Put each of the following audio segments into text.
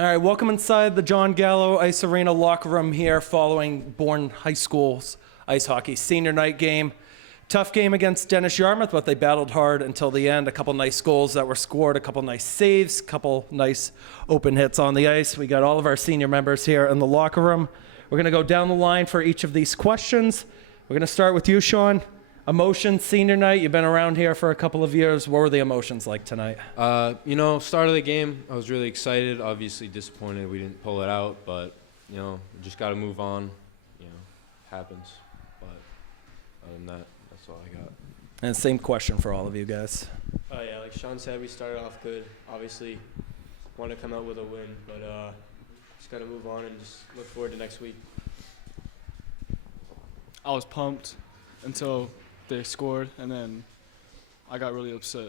All right, welcome inside the John Gallo Ice Arena locker room here following Bourne High School's ice hockey senior night game. Tough game against Dennis Yarmouth, but they battled hard until the end. A couple nice goals that were scored, a couple nice saves, a couple nice open hits on the ice. We got all of our senior members here in the locker room. We're going to go down the line for each of these questions. We're going to start with you, Sean. Emotions, senior night. You've been around here for a couple of years. What were the emotions like tonight? Start of the game, I was really excited. Obviously disappointed we didn't pull it out, but, we just got to move on. Happens. But other than that, that's all I got. And same question for all of you guys. Like Sean said, we started off good. Obviously, want to come out with a win, but just got to move on and just look forward to next week. I was pumped until they scored, and then I got really upset.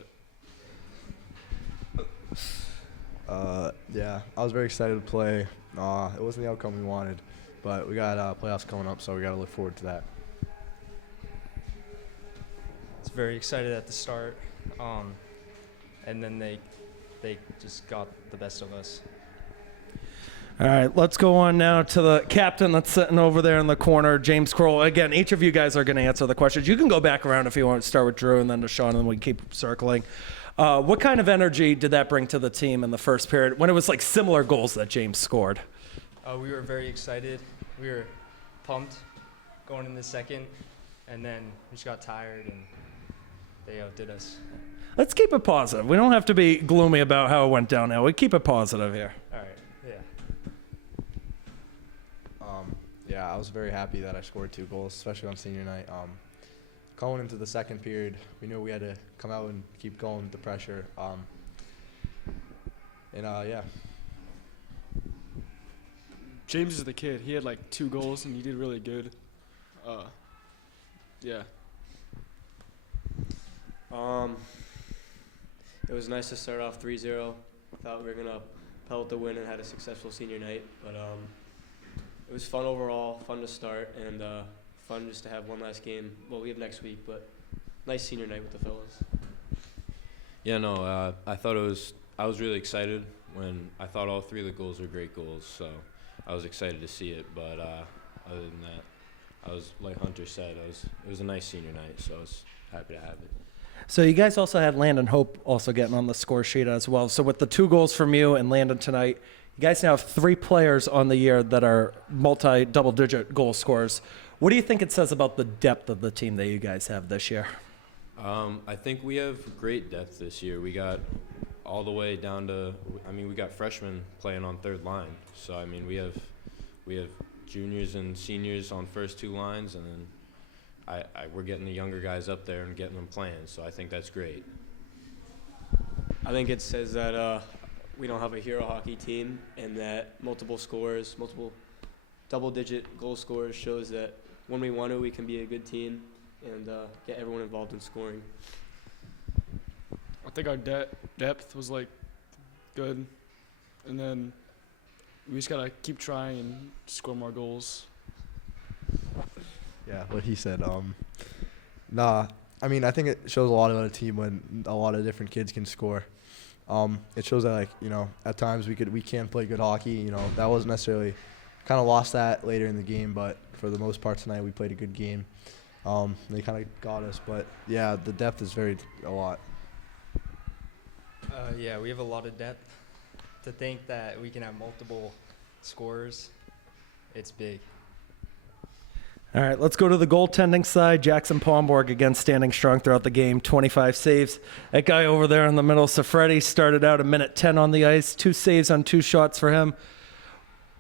I was very excited to play. It wasn't the outcome we wanted, but we got playoffs coming up, so we got to look forward to that. I was very excited at the start, and then they just got the best of us. All right, let's go on now to the captain that's sitting over there in the corner, James Crowell. Again, each of you guys are going to answer the questions. You can go back around if you want to start with Drew and then to Sean, and then we keep circling. What kind of energy did that bring to the team in the first period when it was like similar goals that James scored? We were very excited. We were pumped going in the second, and then we just got tired, and they outdid us. Let's keep it positive. We don't have to be gloomy about how it went down now. We keep it positive here. All right, yeah. I was very happy that I scored 2 goals, especially on senior night. Going into the second period, we knew we had to come out and keep going with the pressure. James is the kid. He had like 2 goals, and he did really good. It was nice to start off 3-0. Thought we were going to pelt the win and had a successful senior night, but it was fun overall, fun to start, and fun just to have one last game. Well, we have next week, but nice senior night with the fellas. I was really excited when I thought all 3 of the goals were great goals, so I was excited to see it. But other than that, I was, like Hunter said, it was a nice senior night, so I was happy to have it. So you guys also had Landon Hope also getting on the score sheet as well. So with the 2 goals from you and Landon tonight, you guys now have 3 players on the year that are double-digit goal scorers. What do you think it says about the depth of the team that you guys have this year? I think we have great depth this year. We got all the way down to, we got freshmen playing on third line. So, we have juniors and seniors on first 2 lines, and then we're getting the younger guys up there and getting them playing. So I think that's great. I think it says that we don't have a hero hockey team, and that multiple double-digit goal scorers shows that when we want to, we can be a good team and get everyone involved in scoring. I think our depth was good, and then we just gotta keep trying and score more goals. Yeah, what he said. I think it shows a lot about a team when a lot of different kids can score. It shows that at times we can play good hockey. That wasn't necessarily kind of lost that later in the game, but for the most part tonight we played a good game. They kind of got us, but yeah, the depth is a lot. We have a lot of depth. To think that we can have multiple scorers, it's big. All right, let's go to the goaltending side. Jackson Pomborg, again, standing strong throughout the game, 25 saves. That guy over there in the middle, Suffreti, started out a minute 10 on the ice, 2 saves on 2 shots for him.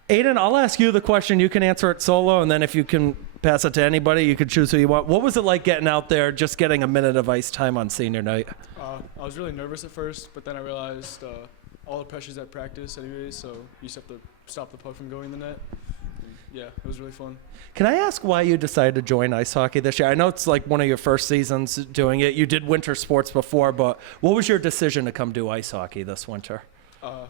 Aidan, I'll ask you the question. You can answer it solo, and then if you can pass it to anybody, you can choose who you want. What was it like getting out there, just getting a minute of ice time on senior night? I was really nervous at first, but then I realized all the pressure's at practice anyways, so you just have to stop the puck from going in the net. Yeah, it was really fun. Can I ask why you decided to join ice hockey this year? I know it's like one of your first seasons doing it. You did winter sports before, but what was your decision to come do ice hockey this winter? I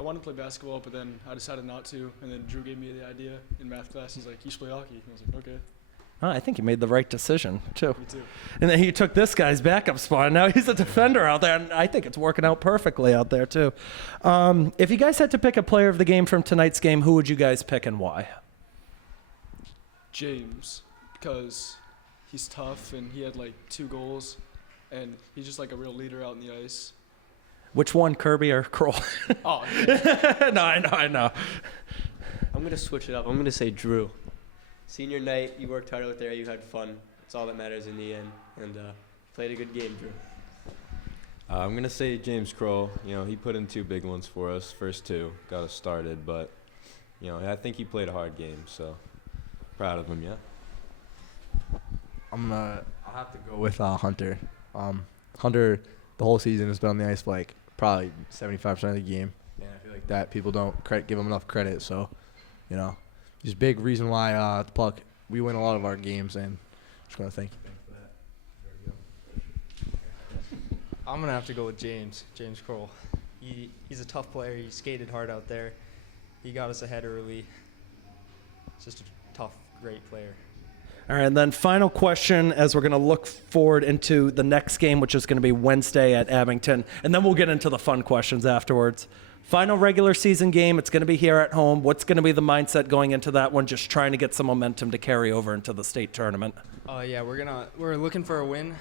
wanted to play basketball, but then I decided not to, and then Drew gave me the idea in math class. He's like, you should play hockey. And I was like, okay. Oh, I think you made the right decision, too. Me too. And then he took this guy's backup spot, and now he's a defender out there, and I think it's working out perfectly out there, too. If you guys had to pick a player of the game from tonight's game, who would you guys pick and why? James, because he's tough and he had like 2 goals, and he's just like a real leader out in the ice. Which one, Kirby or Crowell? Oh, No, I know. I'm going to switch it up. I'm going to say Drew. Senior night, you worked hard out there. You had fun. That's all that matters in the end. And played a good game, Drew. I'm going to say James Crowell. You know, he put in 2 big ones for us. First 2 got us started, but, you know, I think he played a hard game, so proud of him, yeah. I'll have to go with Hunter. Hunter, the whole season has been on the ice like probably 75% of the game, and I feel like that people don't give him enough credit. So, you know, he's a big reason why the puck we win a lot of our games, and just want to thank you for that. I'm gonna have to go with James Crowell. He's a tough player. He skated hard out there. He got us ahead early. He's just a tough, great player. All right, and then final question as we're going to look forward into the next game, which is going to be Wednesday at Abington, and then we'll get into the fun questions afterwards. Final regular season game, it's going to be here at home. What's going to be the mindset going into that one, just trying to get some momentum to carry over into the state tournament? Yeah, we're looking for a win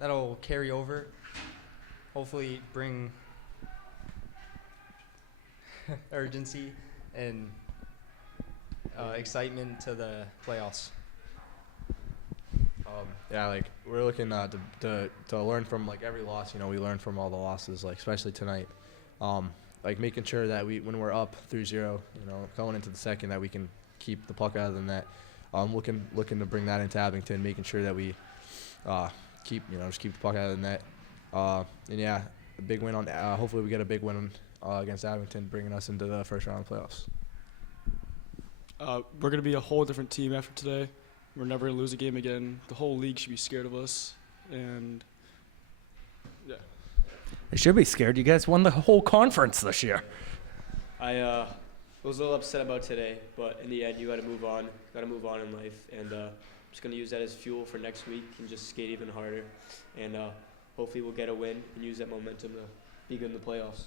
that'll carry over. Hopefully bring urgency and excitement to the playoffs. Yeah, like we're looking to learn from like every loss. You know, we learn from all the losses, like especially tonight. Like making sure that when we're up 3-0, you know, going into the second, that we can keep the puck out of the net. Looking to bring that into Abington, making sure that we keep the puck out of the net. And yeah, a big win on. Hopefully, we get a big win against Abington, bringing us into the first round of playoffs. we're gonna be a whole different team after today. We're never gonna lose a game again. The whole league should be scared of us, and yeah. They should be scared. You guys won the whole conference this year. I was a little upset about today, but in the end, you got to move on. Got to move on in life, and I'm just gonna use that as fuel for next week and just skate even harder, and hopefully we'll get a win and use that momentum to be good in the playoffs.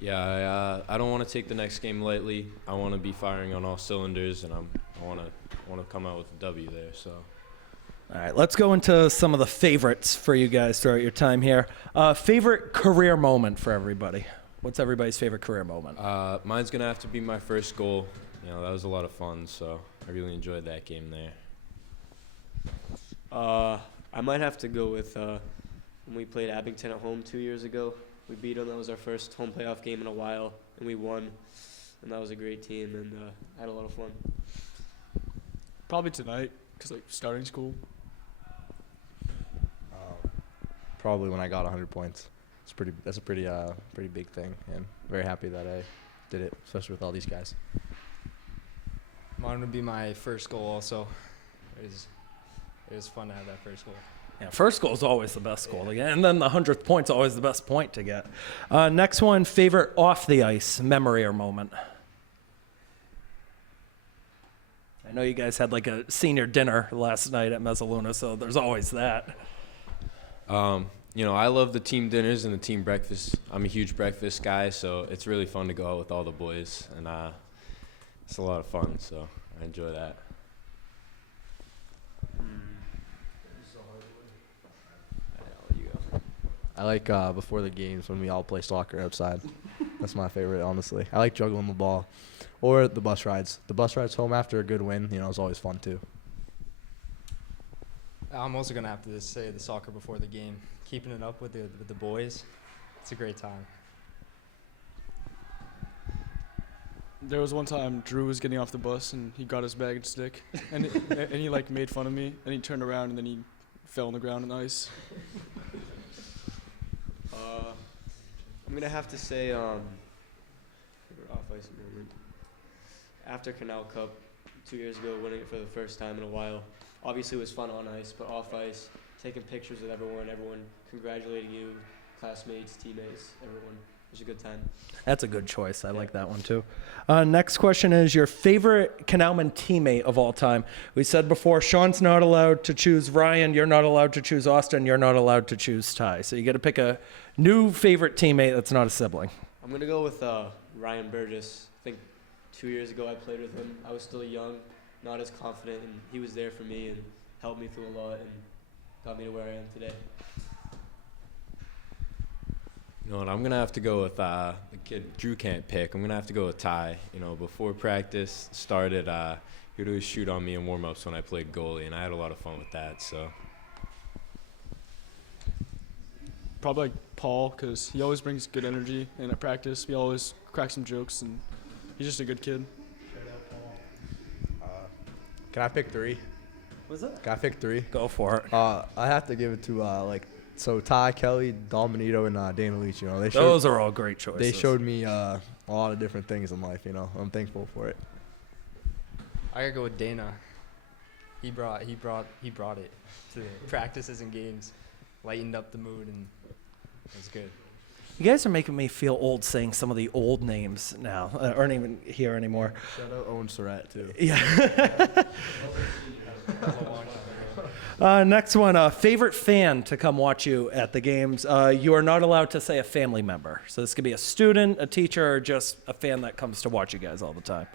Yeah, I don't want to take the next game lightly. I want to be firing on all cylinders, and I want to come out with a W there. So. All right, let's go into some of the favorites for you guys throughout your time here. Favorite career moment for everybody. What's everybody's favorite career moment? Mine's gonna have to be my first goal. You know, that was a lot of fun, so I really enjoyed that game there. I might have to go with when we played Abington at home 2 years ago. We beat them. That was our first home playoff game in a while, and we won. And that was a great team, and I had a lot of fun. Probably tonight, because like starting school. Probably when I got 100 points. That's a pretty big thing, and very happy that I did it, especially with all these guys. Mine would be my first goal also. It was fun to have that first goal. Yeah, first goal is always the best goal to get, and then the 100th point's always the best point to get. Next one, favorite off the ice memory or moment. I know you guys had like a senior dinner last night at Mezzaluna, so there's always that. You know, I love the team dinners and the team breakfast. I'm a huge breakfast guy, so it's really fun to go out with all the boys, and it's a lot of fun, so I enjoy that. I like before the games when we all play soccer outside. That's my favorite, honestly. I like juggling the ball, or the bus rides. The bus rides home after a good win, you know, is always fun too. I'm also gonna have to say the soccer before the game, keeping it up with the boys. It's a great time. There was one time Drew was getting off the bus and he got his bag and stick, and he like made fun of me, and he turned around and then he fell on the ground in the ice. I'm gonna have to say favorite off ice moment. After Canal Cup 2 years ago, winning it for the first time in a while. Obviously, it was fun on ice, but off ice, taking pictures with everyone congratulating you, classmates, teammates, everyone. was a good time. That's a good choice. I like that one too. Next question is your favorite Canalmen teammate of all time. We said before, Sean's not allowed to choose Ryan. You're not allowed to choose Austin. You're not allowed to choose Ty. So you got to pick a new favorite teammate that's not a sibling. I'm going to go with Ryan Burgess. I think 2 years ago I played with him. I was still young, not as confident, and he was there for me and helped me through a lot and got me to where I am today. You know what? I'm gonna have to go with the kid Drew can't pick. I'm gonna have to go with Ty. You know, before practice started, he would always shoot on me in warm-ups when I played goalie, and I had a lot of fun with that. So Probably like Paul, because he always brings good energy, and at practice we always crack some jokes, and he's just a good kid. Can I pick 3? Was it? Can I pick 3? Go for it. I have to give it to so Ty, Kelley, Carpenito, and Dana Leach. You know, Those are all great choices. they showed me a lot of different things in life. You know, I'm thankful for it. I gotta go with Dana. He brought it to the practices and games, lightened up the mood, and it was good. You guys are making me feel old saying some of the old names now. Aren't even here anymore. Shout out Owen Surratt too. Yeah. Next one, favorite fan to come watch you at the games. You are not allowed to say a family member. So this could be a student, a teacher, or just a fan that comes to watch you guys all the time.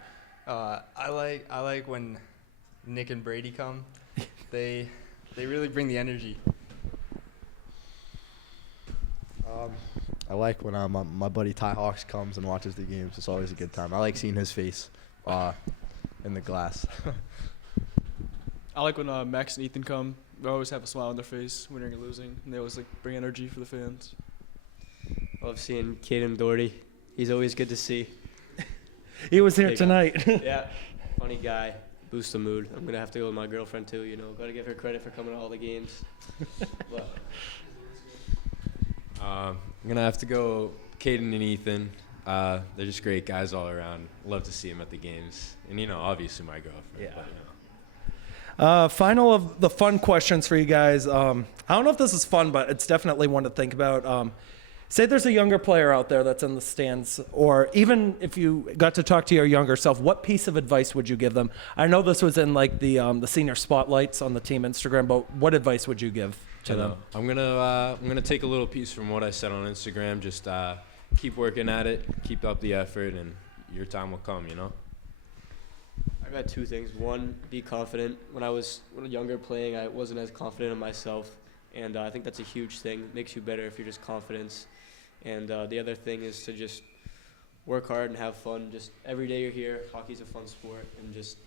I like when Nick and Brady come. They really bring the energy. I like when my buddy Ty Hawks comes and watches the games. It's always a good time. I like seeing his face in the glass. I like when Max and Ethan come. They always have a smile on their face, winning or losing, and they always like bring energy for the fans. I love seeing Caden Doherty. He's always good to see. He was here Big tonight. Yeah, funny guy. Boost the mood. I'm going to have to go with my girlfriend too, you know. Got to give her credit for coming to all the games. But I'm gonna have to go Caden and Ethan. They're just great guys all around. Love to see them at the games, and you know, obviously my girlfriend. Yeah. But, you know. Final of the fun questions for you guys. I don't know if this is fun, but it's definitely one to think about. Say there's a younger player out there that's in the stands, or even if you got to talk to your younger self, what piece of advice would you give them? I know this was in like the senior spotlights on the team Instagram, but what advice would you give to them? I'm gonna take a little piece from what I said on Instagram. Just keep working at it, keep up the effort, and your time will come. You know. I got 2 things. One, be confident. When I was younger playing, I wasn't as confident in myself, and I think that's a huge thing. It makes you better if you're just confident. And the other thing is to just work hard and have fun. Just every day you're here, hockey's a fun sport, and just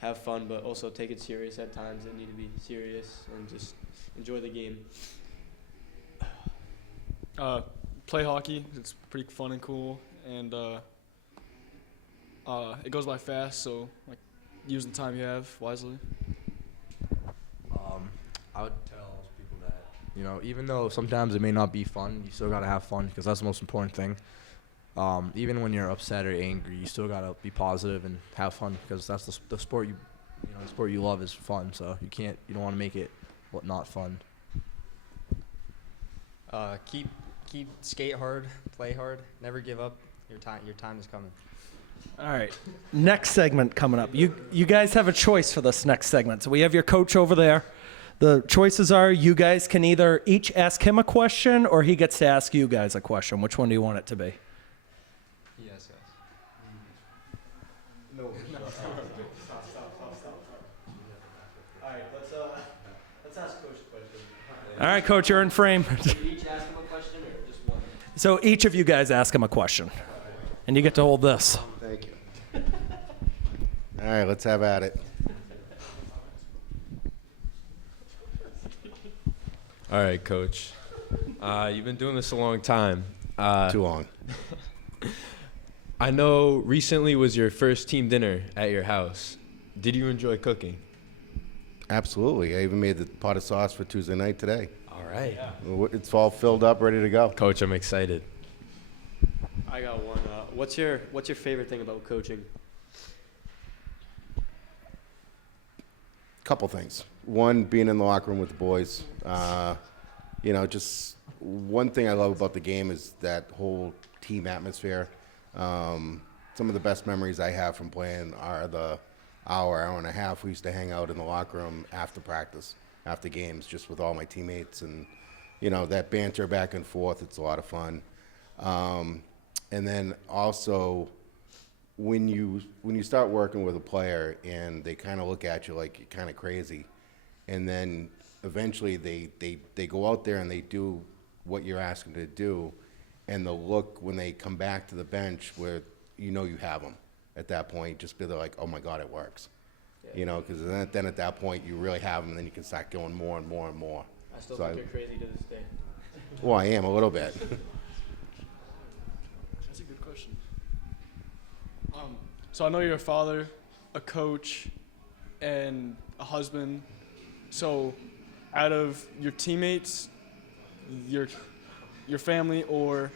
have fun, but also take it serious at times that need to be serious, and just enjoy the game. Play hockey. It's pretty fun and cool, and it goes by fast. So like, use the time you have wisely. I would tell people that, you know, even though sometimes it may not be fun, you still gotta have fun because that's the most important thing. Even when you're upset or angry, you still gotta be positive and have fun because that's the sport the sport you love is fun. So you don't want to make it not fun. Keep skate hard, play hard, never give up. Your time is coming. All right, next segment coming up. You guys have a choice for this next segment. So we have your coach over there. The choices are you guys can either each ask him a question or he gets to ask you guys a question. Which one do you want it to be? Yes. No. Stop. All right, let's ask Coach a question. All right, Coach, you're in frame. Should we each ask him a question or just one? So each of you guys ask him a question, and you get to hold this. Thank you. All right, let's have at it. All right, Coach. You've been doing this a long time. Too long. I know recently was your first team dinner at your house. Did you enjoy cooking? Absolutely. I even made the pot of sauce for Tuesday night today. All right. It's all filled up, ready to go. Coach, I'm excited. I got one. What's your favorite thing about coaching? Couple things. One, being in the locker room with the boys. Just one thing I love about the game is that whole team atmosphere. Some of the best memories I have from playing are the hour and a half we used to hang out in the locker room after practice, after games, just with all my teammates, and that banter back and forth. It's a lot of fun. And then also, when you start working with a player and they kind of look at you like you're kind of crazy, and then eventually they go out there and they do what you're asking them to do, and the look when they come back to the bench where you have them at that point, just be like, oh my God, it works. Yeah. Because then at that point you really have them, and then you can start going more and more and more. I still think you're crazy to this day. Well, I am a little bit. That's a good question. So I know you're a father, a coach, and a husband. So out of your teammates, your family, or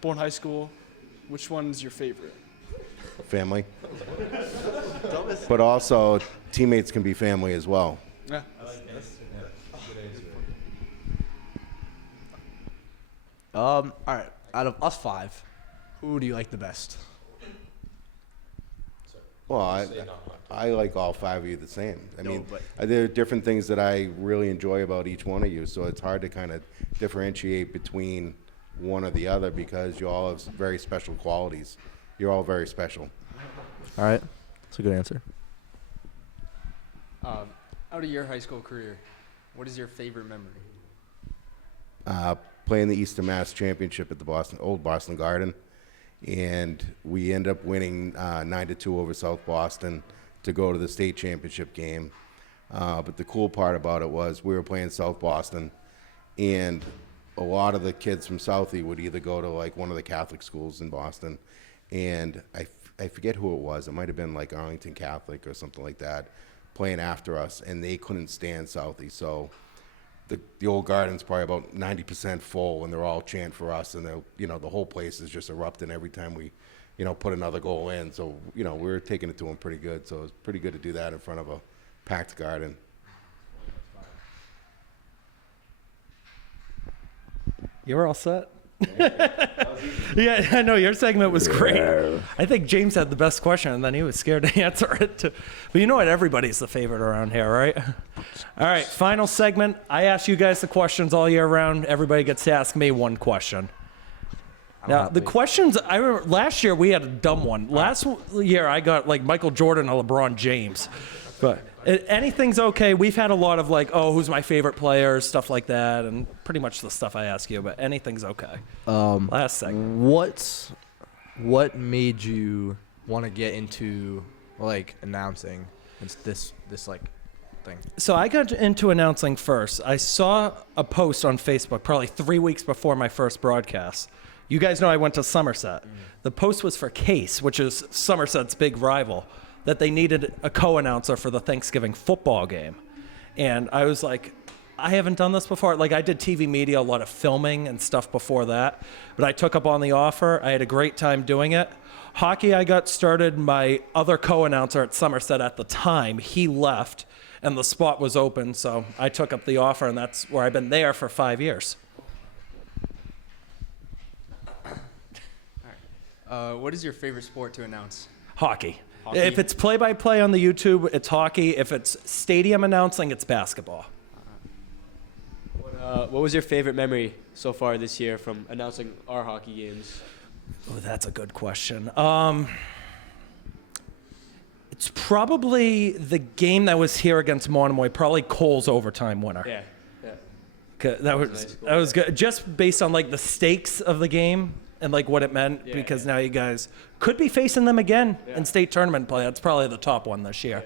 Bourne High School, which one's your favorite? Family. But also, teammates can be family as well. Yeah. All right. Out of us 5, who do you like the best? Well, I like all 5 of you the same. I No, mean, but- there are different things that I really enjoy about each one of you, so it's hard to kind of differentiate between one or the other because you all have very special qualities. You're all very special. All right. That's a good answer. Out of your high school career, what is your favorite memory? Playing the Eastern Mass Championship at the old Boston Garden, and we end up winning 9-2 over South Boston to go to the state championship game. But the cool part about it was we were playing South Boston, and a lot of the kids from Southie would either go to like one of the Catholic schools in Boston, and I forget who it was. It might have been like Arlington Catholic or something like that, playing after us, and they couldn't stand Southie. So the old garden's probably about 90% full, and they're all chanting for us, and the whole place is just erupting every time we, put another goal in. So we're taking it to them pretty good. So it's pretty good to do that in front of a packed garden. You were all set? Yeah, I know your segment was great. I think James had the best question, and then he was scared to answer it. But you know what? Everybody's the favorite around here, right? All right, final segment. I ask you guys the questions all year round. Everybody gets to ask me one question. Now, the questions, I remember last year we had a dumb one. Last year I got like Michael Jordan or LeBron James. But anything's okay. We've had a lot of like, oh, who's my favorite player, stuff like that, and pretty much the stuff I ask you, but anything's okay. Last segment. What made you want to get into like announcing this like thing? So I got into announcing first. I saw a post on Facebook probably 3 weeks before my first broadcast. You guys know I went to Somerset. The post was for Case, which is Somerset's big rival, that they needed a co-announcer for the Thanksgiving football game. And I was like, I haven't done this before. Like, I did TV media, a lot of filming and stuff before that. But I took up on the offer. I had a great time doing it. Hockey, I got started. My other co-announcer at Somerset at the time, he left, and the spot was open. So I took up the offer, and that's where I've been there for 5 years. What is your favorite sport to announce? Hockey. Hockey? If it's play-by-play on the YouTube, it's hockey. If it's stadium announcing, it's basketball. What was your favorite memory so far this year from announcing our hockey games? Oh, that's a good question. It's probably the game that was here against Monomoy, probably Cole's overtime winner. Yeah. 'Cause That was a nice goal. that was good. Just based on like the stakes of the game and like what it meant, Yeah, because yeah. now you guys could be facing them again Yeah. in state tournament play. That's probably the top one this year.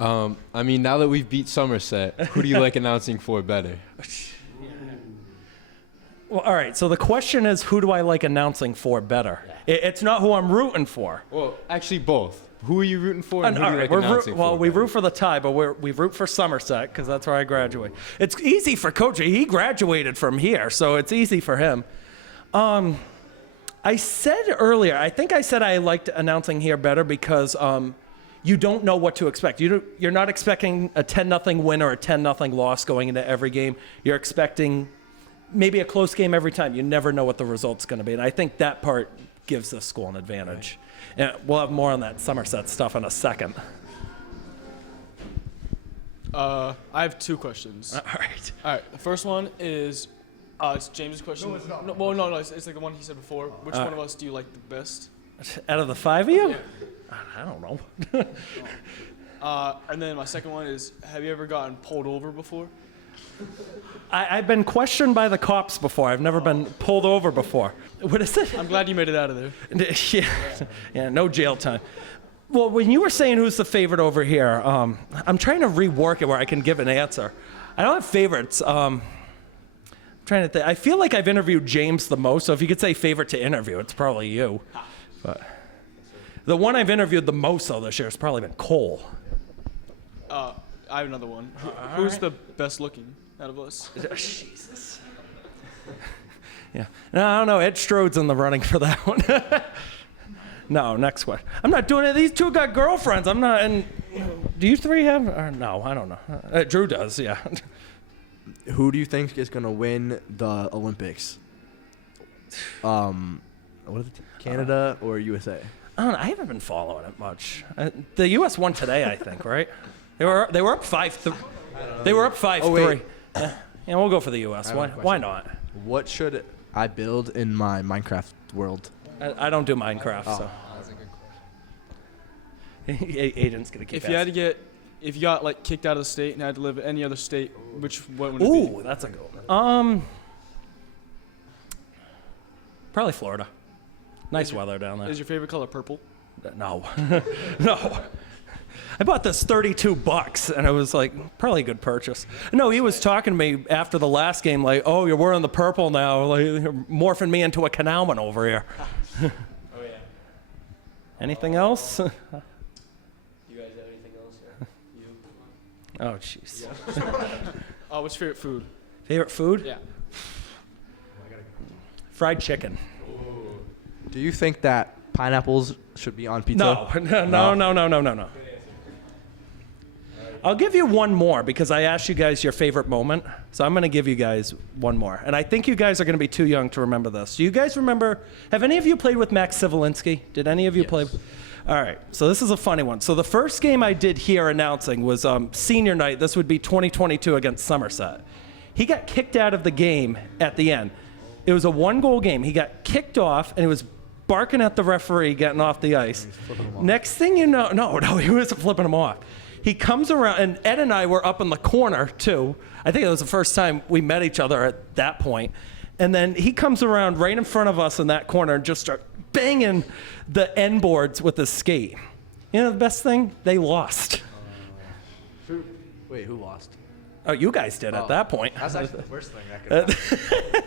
I mean, now that we've beat Somerset, who do you like announcing for better? Well, all right. So the question is, who do I like announcing for better? It's not who I'm rooting for. Well, actually, both. Who are you rooting for, and who All do you right, like announcing for? we better? root for the tie, but we root for Somerset because that's where I graduate. It's easy for Coach. He graduated from here, so it's easy for him. I said earlier, I think I said I liked announcing here better because you don't know what to expect. You're not expecting a 10-0 win or a 10-0 loss going into every game. You're expecting maybe a close game every time. You never know what the result's going to be. And I think that part gives the school an advantage. And we'll have more on that Somerset stuff in a second. I have 2 questions. All right. All right. The first one is, it's James's question. No, it's not. No. It's like the one he said before. Which one of us do you like the best? Out of the 5 of you? Yeah. I don't know. And then my second one is, have you ever gotten pulled over before? I've been questioned by the cops before. I've never been pulled over before. What is it? I'm glad you made it out of there. Yeah, no jail time. Well, when you were saying who's the favorite over here, I'm trying to rework it where I can give an answer. I don't have favorites. I'm trying to think. I feel like I've interviewed James the most, so if you could say favorite to interview, it's probably you. But the one I've interviewed the most, though, this year has probably been Cole. I have another one. Who's the best looking out of us? Jesus. Yeah. No, I don't know. Ed Strode's in the running for that one. No, next question. I'm not doing it. These 2 got girlfriends. I'm not. And do you 3 have? Or no, I don't know. Drew does. Yeah. Who do you think is going to win the Olympics? What is it? Canada or USA? I don't know. I haven't been following it much. The U.S. won today, I think. Right? They were up 5-3. They were up 5-3. Oh, wait. Yeah, we'll go for the U.S. Why not? What should I build in my Minecraft world? I don't do Minecraft, so. That's a good question. Aidan's gonna keep. If you got like kicked out of the state and had to live in any other state, what would it be? Ooh, that's a good one. Probably Florida. Nice weather down there. Is your favorite color purple? No, no. I bought this $32, and it was like probably a good purchase. No, he was talking to me after the last game, like, "Oh, you're wearing the purple now, like you're morphing me into a Canalmen over here." Oh yeah. Anything else? You guys have anything else? Yeah. You. Oh, jeez. What's your favorite food? Favorite food? Yeah. Fried chicken. Do you think that pineapples should be on pizza? No. I'll give you one more because I asked you guys your favorite moment. So I'm going to give you guys one more. And I think you guys are going to be too young to remember this. Do you guys remember, have any of you played with Max Sivelinski? Did any of you play? All right. So this is a funny one. So the first game I did here announcing was senior night. This would be 2022 against Somerset. He got kicked out of the game at the end. It was a 1-goal game. He got kicked off, and he was barking at the referee getting off the ice. Next thing you know, no, he wasn't flipping him off. He comes around, and Ed and I were up in the corner, too. I think it was the first time we met each other at that point. And then he comes around right in front of us in that corner and just starts banging the end boards with his skate. You know the best thing? They lost. Wait, who lost? Oh, you guys did at that point. That's actually the worst thing that could happen.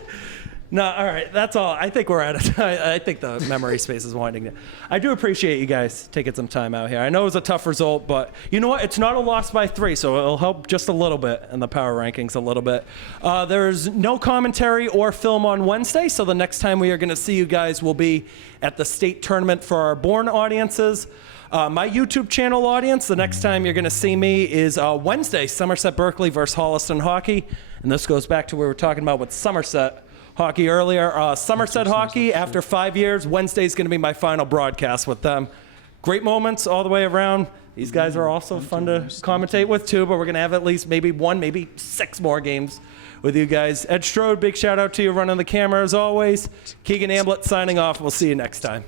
No, all right, that's all. I think we're out of time. I think the memory space is winding down. I do appreciate you guys taking some time out here. I know it was a tough result, but you know what? It's not a loss by 3, so it'll help just a little bit in the power rankings a little bit. There's no commentary or film on Wednesday, so the next time we are going to see you guys will be at the state tournament for our Bourne audiences. My YouTube channel audience, the next time you're going to see me is Wednesday, Somerset Berkeley versus Holliston hockey. And this goes back to what we were talking about with Somerset hockey earlier. Somerset hockey, after 5 years, Wednesday's going to be my final broadcast with them. Great moments all the way around. These guys are also fun to commentate with, too, but we're going to have at least maybe 1, maybe 6 more games with you guys. Ed Strode, big shout out to you running the camera as always. Keegan Hamblett signing off. We'll see you next time.